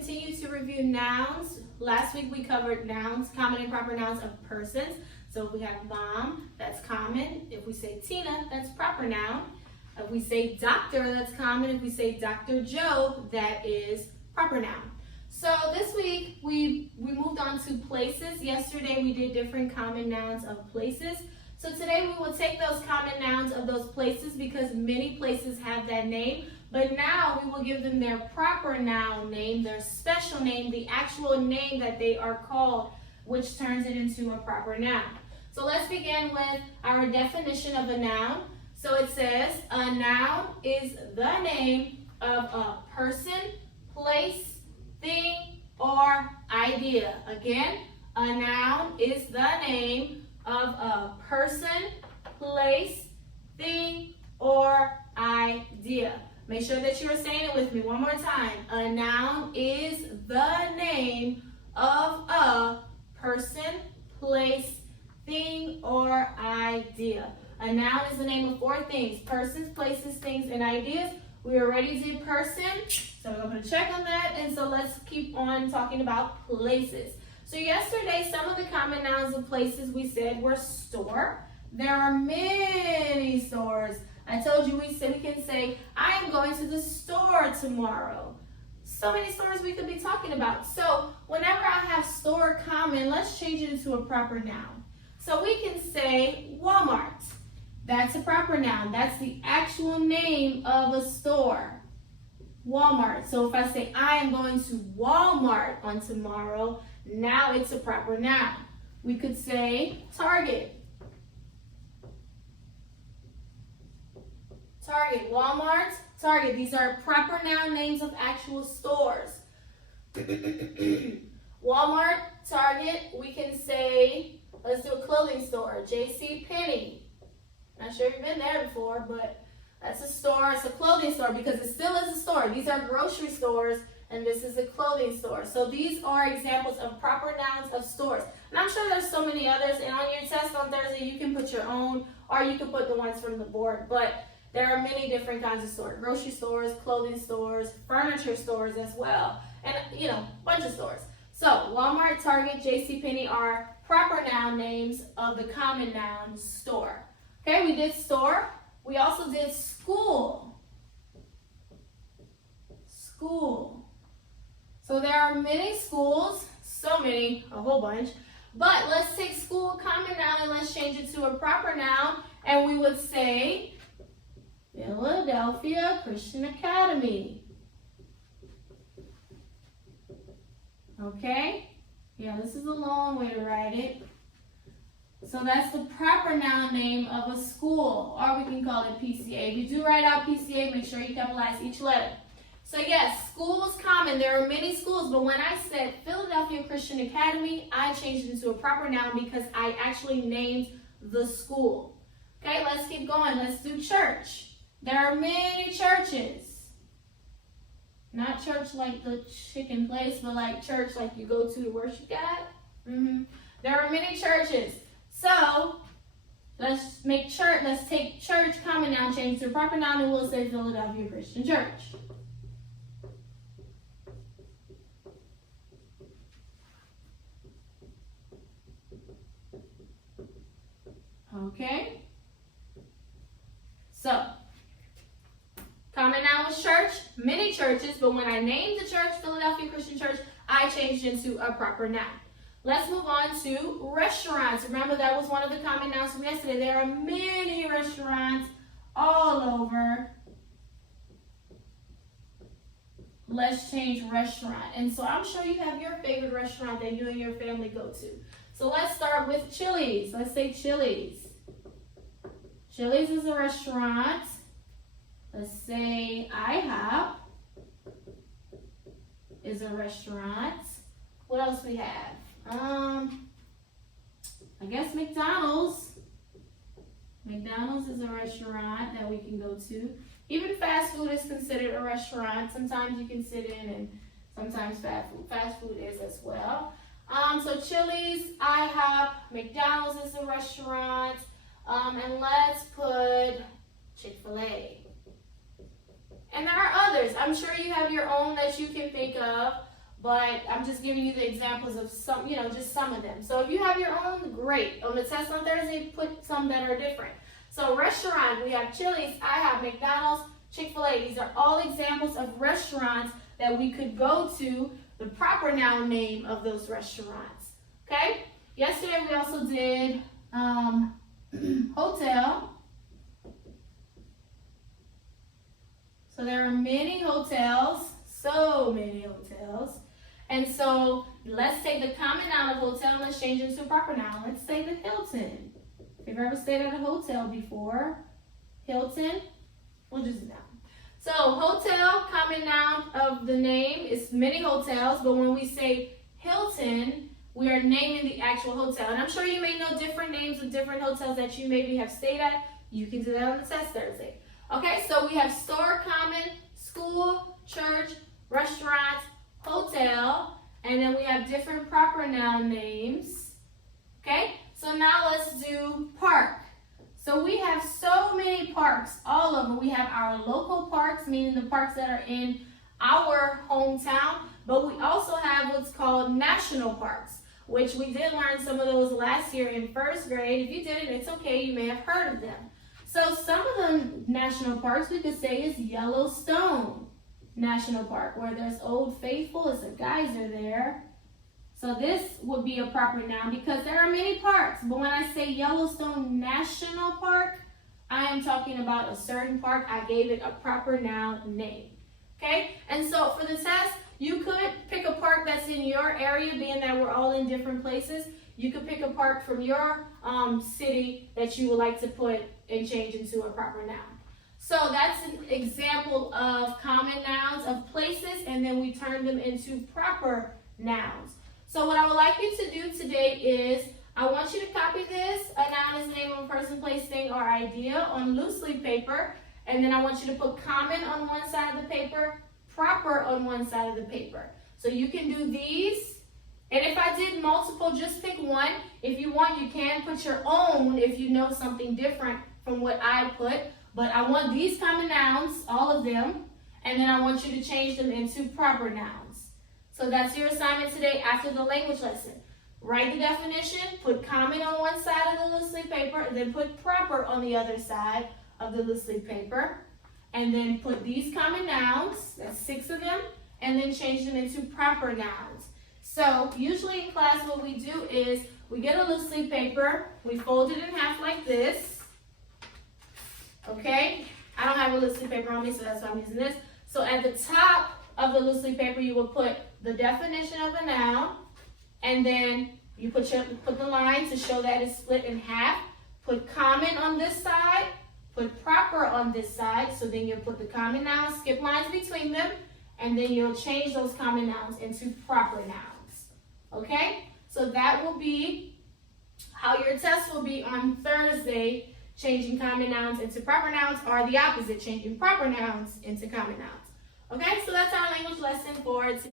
continue to review nouns. Last week we covered nouns, common and proper nouns of persons. So if we have mom, that's common. If we say Tina, that's proper noun. If we say doctor, that's common. If we say Dr. Joe, that is proper noun. So this week we moved on to places. Yesterday we did different common nouns of places. So today we will take those common nouns of those places because many places have that name. But now we will give them their proper noun name, their special name, the actual name that they are called, which turns it into a proper noun. So let's begin with our definition of a noun. So it says a noun is the name of a person, place, thing, or idea. Again, a noun is the name of a person, place, thing, or idea. Make sure that you're saying it with me one more time. A noun is the name of a person, place, thing, or idea. A noun is the name of four things: persons, places, things, and ideas. We already did person, so we're going to check on that. And so let's keep on talking about places. So yesterday, some of the common nouns of places we said were store. There are many stores. I told you we can say, I am going to the store tomorrow. So many stores we could be talking about. So whenever I have store common, let's change it into a proper noun. So we can say Walmart. That's a proper noun. That's the actual name of a store. Walmart. So if I say I am going to Walmart on tomorrow, now it's a proper noun. We could say Target. Target, Walmart, Target. These are proper noun names of actual stores. Walmart, Target. We can say, let's do a clothing store, J.C. Penney. Not sure if you've been there before, but that's a store. It's a clothing store because it still is a store. These are grocery stores, and this is a clothing store. So these are examples of proper nouns of stores. And I'm sure there's so many others, and on your test on Thursday, you can put your own, or you can put the ones from the board. But there are many different kinds of stores: grocery stores, clothing stores, furniture stores as well, and a bunch of stores. So Walmart, Target, JCPenney are proper noun names of the common noun store. Okay, we did store. We also did school. School. So there are many schools, so many, a whole bunch. But let's take school common noun and let's change it to a proper noun, and we would say Philadelphia Christian Academy. Okay? Yeah, this is a long way to write it. So that's the proper noun name of a school, or we can call it PCA. If you do write out PCA, make sure you capitalize each letter. So yes, school was common. There are many schools, but when I said Philadelphia Christian Academy, I changed it into a proper noun because I actually named the school. Okay, let's keep going. Let's do church. There are many churches. Not church like the chicken place, but like church like you go to worship God. There are many churches. So let's take church common noun, change to a proper noun, and we'll say Philadelphia Christian Church. Okay? So common noun was church, many churches, but when I named the church Philadelphia Christian Church, I changed it into a proper noun. Let's move on to restaurants. Remember, that was one of the common nouns from yesterday. There are many restaurants all over. Let's change restaurant. And so I'm sure you have your favorite restaurant that you and your family go to. So let's start with Chili's. Let's say Chili's. Chili's is a restaurant. Let's say IHOP is a restaurant. What else we have? I guess McDonald's. McDonald's is a restaurant that we can go to. Even fast food is considered a restaurant. Sometimes you can sit in, and sometimes fast food is as well. So Chili's, IHOP, McDonald's is a restaurant. And let's put Chick-fil-A. And there are others. I'm sure you have your own that you can think of. but I'm just giving you the examples of some, just some of them. So if you have your own, great. On the test on Thursday, put some that are different. So restaurant, we have Chili's, IHOP, McDonald's, Chick-fil-A. These are all examples of restaurants that we could go to, the proper noun name of those restaurants. Okay? Yesterday we also did hotel. So there are many hotels, so many hotels. And so let's take the common noun of hotel and let's change it into a proper noun. Let's say the Hilton. If you've ever stayed at a hotel before, Hilton, we'll just noun. So hotel, common noun of the name is many hotels, but when we say Hilton, we are naming the actual hotel. And I'm sure you may know different names of different hotels that you maybe have stayed at. You can do that on the test Thursday. Okay, so we have store, common, school, church, restaurant, hotel, and then we have different proper noun names. Okay, so now let's do park. So we have so many parks, all of them. We have our local parks, meaning the parks that are in our hometown, but we also have what's called national parks, which we did learn some of those last year in first grade. If you didn't, it's okay, you may have heard of them. So some of the national parks we could say is Yellowstone National Park, where there's Old Faithful, it's a geyser there. So this would be a proper noun because there are many parks, but when I say Yellowstone National Park, I am talking about a certain park. I gave it a proper noun name. Okay, and so for the test, you could pick a park that's in your area, being that we're all in different places. You could pick a park from your city that you would like to put and change into a proper noun. So that's an example of common nouns of places, and then we turn them into proper nouns. So what I would like you to do today is, I want you to copy this. A noun is the name of a person, place, thing, or idea on loose leaf paper. And then I want you to put common on one side of the paper, proper on one side of the paper. So you can do these. And if I did multiple, just pick one. If you want, you can put your own if you know something different from what I put. But I want these common nouns, all of them. And then I want you to change them into proper nouns. So that's your assignment today after the language lesson. Write the definition, put common on one side of the loose leaf paper, and then put proper on the other side of the loose leaf paper. And then put these common nouns, that's 6 of them, and then change them into proper nouns. So usually in class what we do is we get a loose leaf paper, we fold it in half like this. Okay? I don't have a loose leaf paper on me, so that's why I'm using this. So at the top of the loose leaf paper, you will put the definition of a noun, and then you put the line to show that it's split in half. Put common on this side, put proper on this side, so then you'll put the common nouns, skip lines between them, and then you'll change those common nouns into proper nouns. Okay? So that will be how your test will be on Thursday, changing common nouns into proper nouns, or the opposite, changing proper nouns into common nouns. Okay, so that's our language lesson for today.